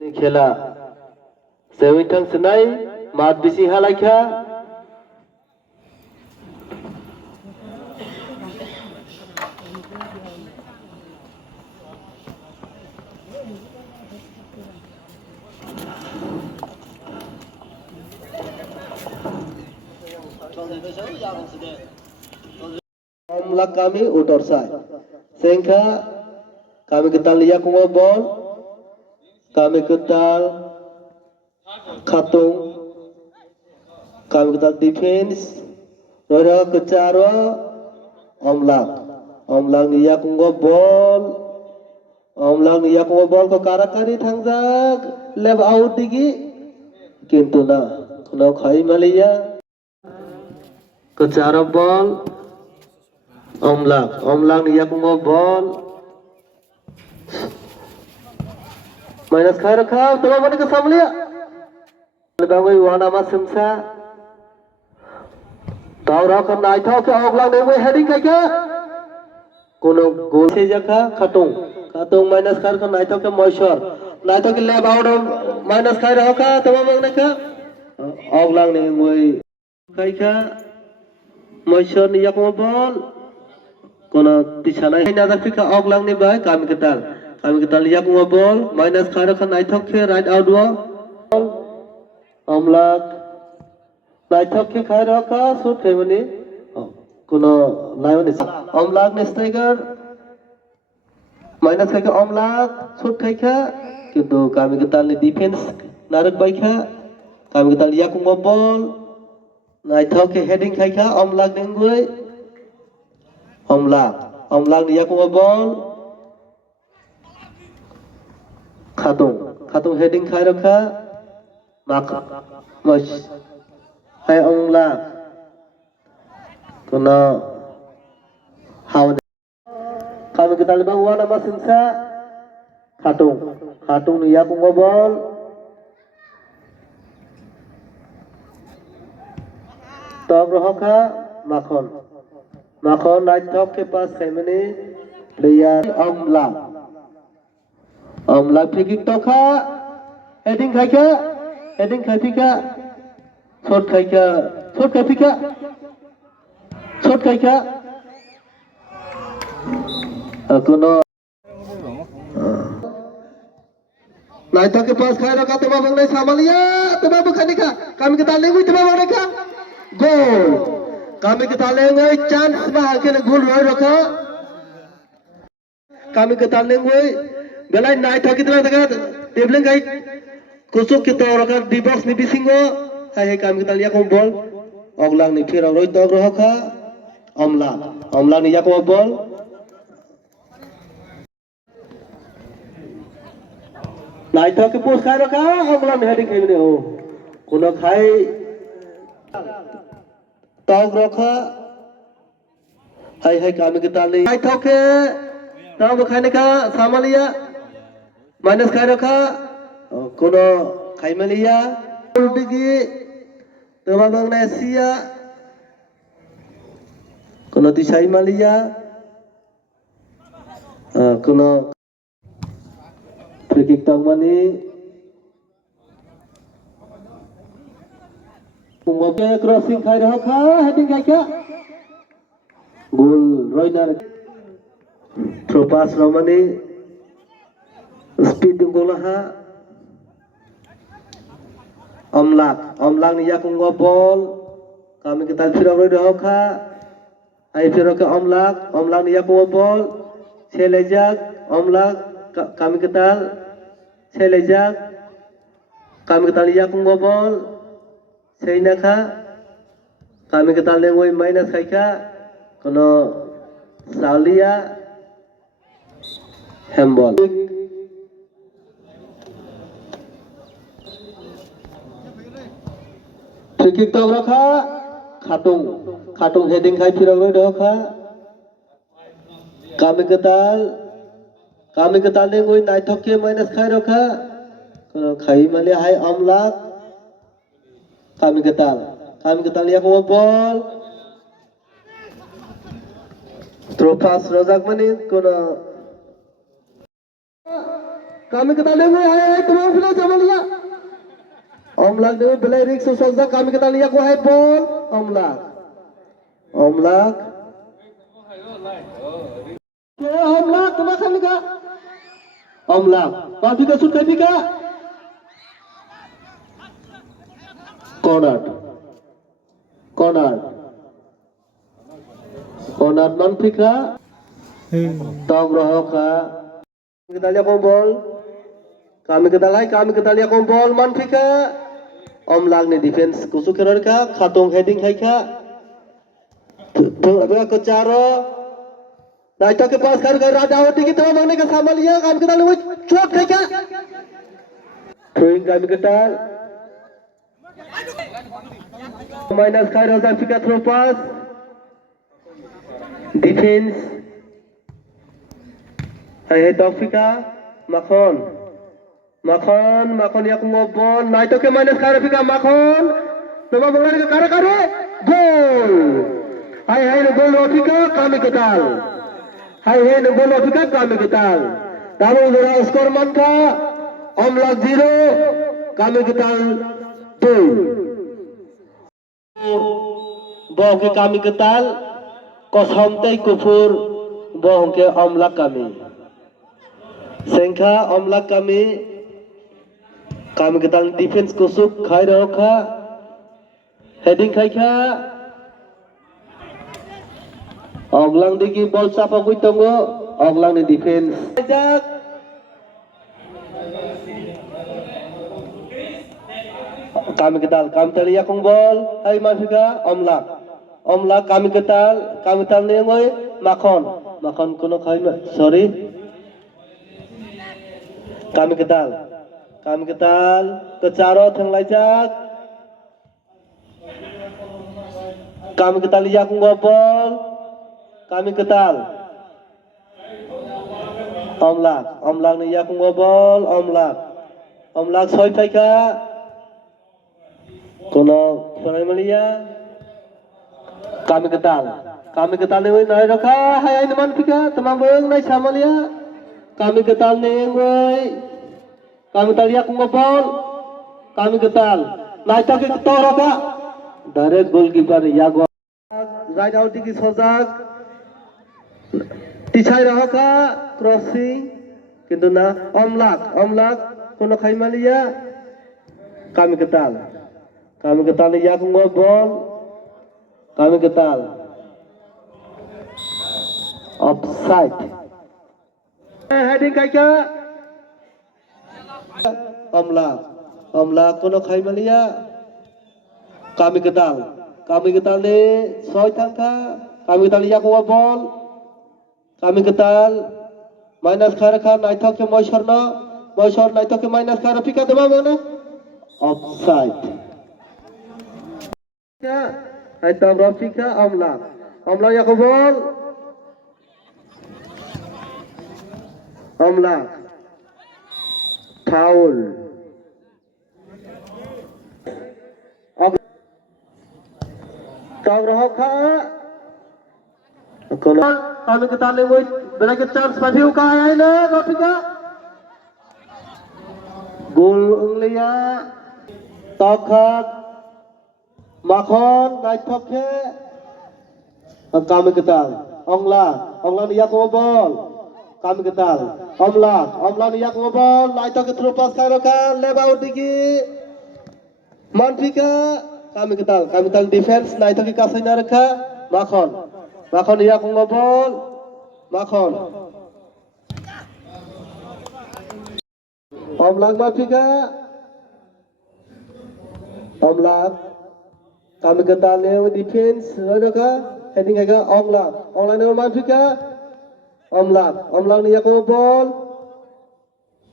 खेला सेविथां सनाय मात बिसि हालायखा Omla kami utor sai sehingga kami kita lihat ngobol kami ketal khatung kami ketal defense rora kecaro omlang niyak ngobol ko karakari thangjak leb out digi kintu na kono khai malia kecaro bol omlang niyak ngobol minus khai rakha tama mane ka samlia lebawai wana ma simsa taw rakha nai thaw ke oglang ne heading kai ka kono goal se jaka khatung minus khai rakha nai thaw ke moisor nai thaw ke lab out minus khai rakha tama mane ka oglang ne kai ka moisor niyak ngobol kono tisana na fika oglang ni bai kami kita lihat ngobol minus khara khan naithok ke right out wa omlak naithok ke khara ka shoot family kono lion omlak ne striker minus ke omlak shoot khaika kintu kami kita ni defense narak bai kha kami kita lihat ngobol naithok ke heading khaika omlak dengui omlak dia ngobol khatung heading khai rakha mak mas hai omlak kono haun kami kita lebah wana masinsa khatung dia ngobol tok rohka माखन नाइथक के पास family player omla free kick टोखा heading खाइका shot खाइका कोनो नाइथक के पास खाइ रखा तबा बंगले सामलिया तबा बखानी का कमी के ताले हुई तबा बंगले का गोल kami kita lengoi chance bah ke gol roi rakha kami kita lengoi belai nai thaki tla daga teblen gai kusuk kita rakha dibox ni bisingo hai kami kita liak bol oglang ni phira roi dog rakha omlang ni yak bol nai thaki post khai rakha oglang heading kai ne ho kono khai tog rakha hai kami kita li hai thoke taw bukhane ka samalia minus khai rakha kono khai malia digi tama bang nasia kono tisai malia kono free kick tang mani Moke crossing khai rakha heading kai ka goal roinar throw pass romani speed goal ha omlang ni yak ngobol kami kita phira roi rakha ai phira ke omlang ni yak ngobol selejak omlang kami kita selejak kami kita yak ngobol Sehingga kami kita lengoi minus kaika kono Saulia handball free kick tau rakha khatung heading khai phira roi rakha kami kita lengoi naithok ke minus khai rakha kono khai male hai omlak kami kita lihat bol throw pass rozak mani kono kami kita lengoi hai tama Omlak dewe belai rik susah kami kita lihat wahai bol. Omlak. Omlak kemakan juga. Omlak. Pabika sudah pika. Corner non pika. Tog rohoka. Kita lihat kompol. Kami kita lihat kompol man pika. Omlak ne defense kusuk ka khatong heading hai ka. तो अबे कुछ चारो नाइटो के पास कर राजा होती की तरह मांगने का सामान लिया काम के ताले वो चोट है क्या थ्रोइंग काम के ताल माइनस का रोजा फिका थ्रो पास डिफेंस है टॉफिका माखन या कुंगोबॉल नाइटो के माइनस का फिका माखन तो मांगने का कारा गोल Hai no gol Rafika kami ketal. Hai no gol Rafika kami ketal. Tahu jura skor manka Omlak 0 kami ketal 2. Boh ke kami ketal kosong tei kufur boh ke Omlak kami. Sengkha Omlak kami ketal defense kusuk khai roka heading khai kha Oglang digi ball sapa kui tongo Oglang ni defense kami ketal ya kong ball hai Mafika Omlak kami ketal ni ngoi Makhon kuno khai sorry kami ketal kecaro thang lajak kami ketal ya kong ball kami ketal Omlak ni ya kong bol Omlak soi paika kono sorai malia kami ketal ni nai rakha hai man pika tamam beng nai samalia kami ketal ni ngoi kami ketal ya kong bol kami ketal nai tak to rakha direct goalkeeper ya go right out ki sojak Tisai rohaka crossing kintu na Omlak kono khai malia kami ketal ya kong bol kami ketal offside heading kaika Omlak kono khai malia kami ketal ni soi thangka kami ketal ya kong bol kami ketal minus kharakha naithok ke moishor naithok ke minus khara pika dema mana offside ya naithok rafika Omlak ya bol Omlak foul tog rohka kami ketal ni ngoi bela ke chance pathi ka ai na Rafika gol unglia takhat makhon naithok ke kami ketal Omlak ni ya ko bol kami ketal Omlak ni ya ko bol naithok ke through pass ka left out digi Manfika kami ketal defense naithok ke kasai na rakha Makhon ya kong bol Makhon Omlak Mafika kami ketal ni defense ka heading ka Omlak ni Mafika Omlak ni ya kong bol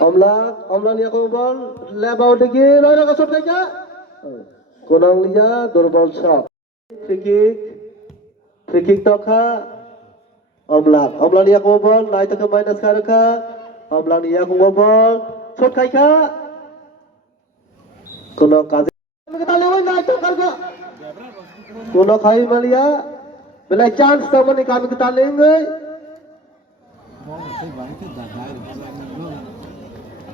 Omlak ni ya kong bol left out digi ka shot ka konang liya durbal shot free kick tokha Omlak ni ya kong bol nai tak minus kha Omlak ni ya kong bol shot khai kha kono kaje kita lewat nai tak ka kono khai malia bela chance to mani kami kita lengai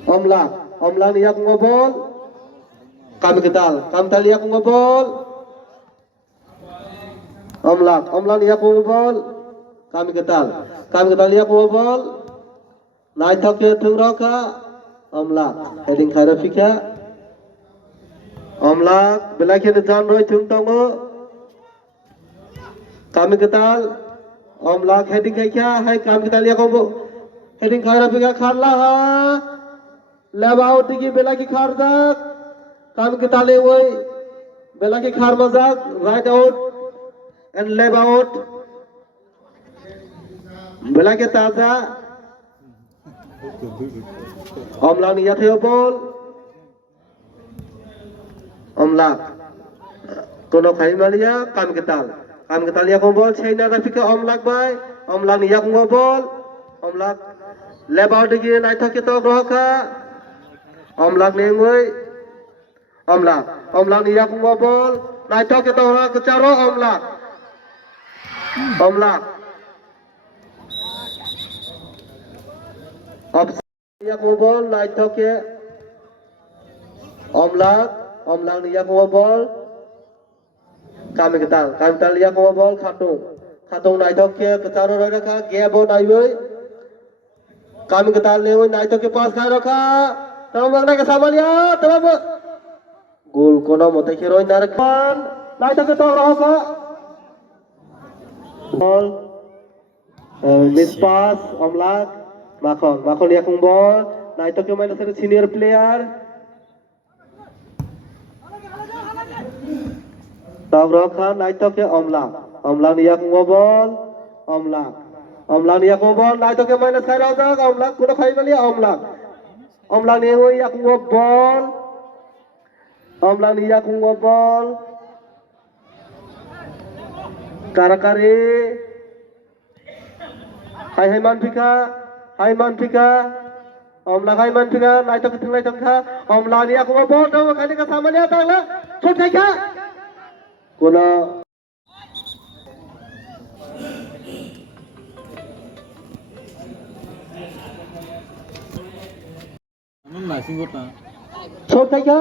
Omlak ni ya kong bol kami ketal lihat ngobol omlang lihat ngobol kami ketal lihat ngobol naik thok ke thung roka omlang heading khaira fikya omlang belakhe jan roi thung tongo kami ketal omlang heading khaikya hai kami ketal lihat ngobol heading khaira fikya kharla ha lebaut digi belaki kharjak kami ketal woi belaki khar majak right out and left out belaki taza omlang niat yo bol omlang kono khai malia kami ketal ya bol chaina rafika omlang bai omlang niat ngobol omlang left out digi nai thok to roka omlang nengoi omlang niat ngobol nai thok to roka charo omlang niat ngobol nai thok omlang niat ngobol kami ketal lihat ngobol khatung nai thok ke charo raka gebo nai woi kami ketal nengoi nai thok ke pas khai raka tamang nai ke samalia tamang gol kono motai khiroi narkan nai thok ke to raka ball miss pass omlang makon lihat ball nai thok ke main senior player Tawrokan naik to ke omlang niak ngobol omlang niak ngobol naik to ke minus khai rajak omlang kuno khai malia omlang niak ngobol omlang niak ngobol karakari hai man pika omlang hai man pika naik to ke thunglai tangkha omlang niak ngobol to khai ka samalia tangla chot khai ka kono chot khai ka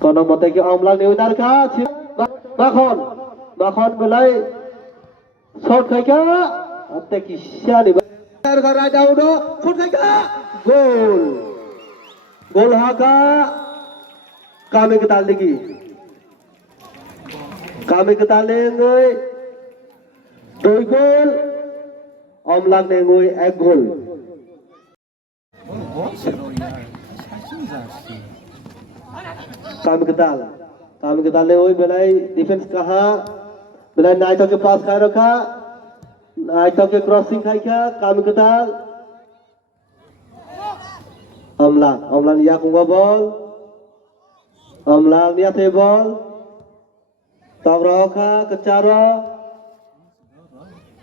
kono motai ke omlang neu nar ka makon belai chot khai ka ate kisya ni ka right out do chot khai ka gol haka kami ketal lagi ngoi 2 gol omlang ngoi 1 gol kami ketal ngoi belai defense kaha belai naik to ke pass khai rakha naik to ke crossing khai kya kami ketal omlang ya ngobol omlang niat bol tawroka kechara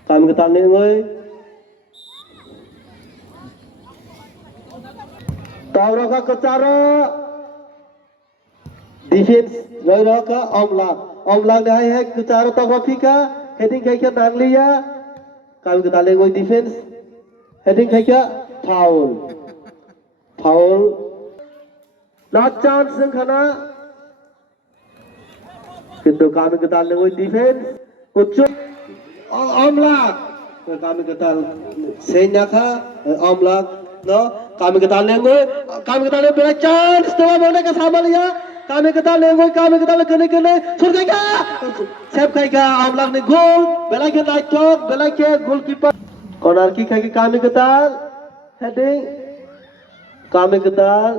kami ketal ngoi tawroka kechara defense loiroka omlang hai kechara tawrofika heading kaikya nanglia kami ketal ngoi defense heading kaikya foul last chance khana কিন্তু kami ketal ngoi defense ucuk omlang kami ketal senaka omlang no kami ketal bela chance to mone ka samalia kami ketal kene surga ka sep kai ka omlang ne gol bela ke night talk bela ke goalkeeper corner kick kai kami ketal heading kami ketal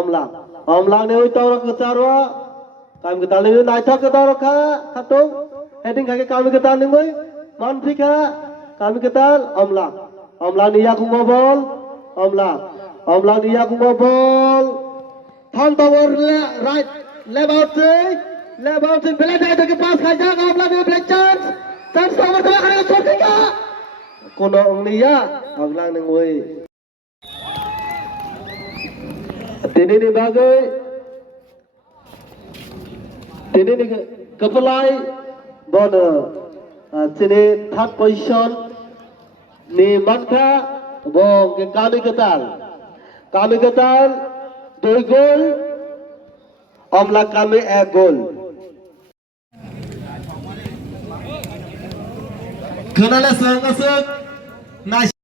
omlang ne oi tawra ke charwa kami ketal ni naik thok ke tawra khatung heading kai kami ketal ni ngoi manfika kami ketal omlang ni yak ngobol omlang ni yak ngobol thang tower right left out bela dai ke pass khai ja omlang ni black chance over to khare shot ka kono ongni ya omlang ni ngoi tini ni bagai tini ni kepelai bon tini third position ni manka bong ke kami ketal 2 goal Omla kami 1 goal Kenala sang asuk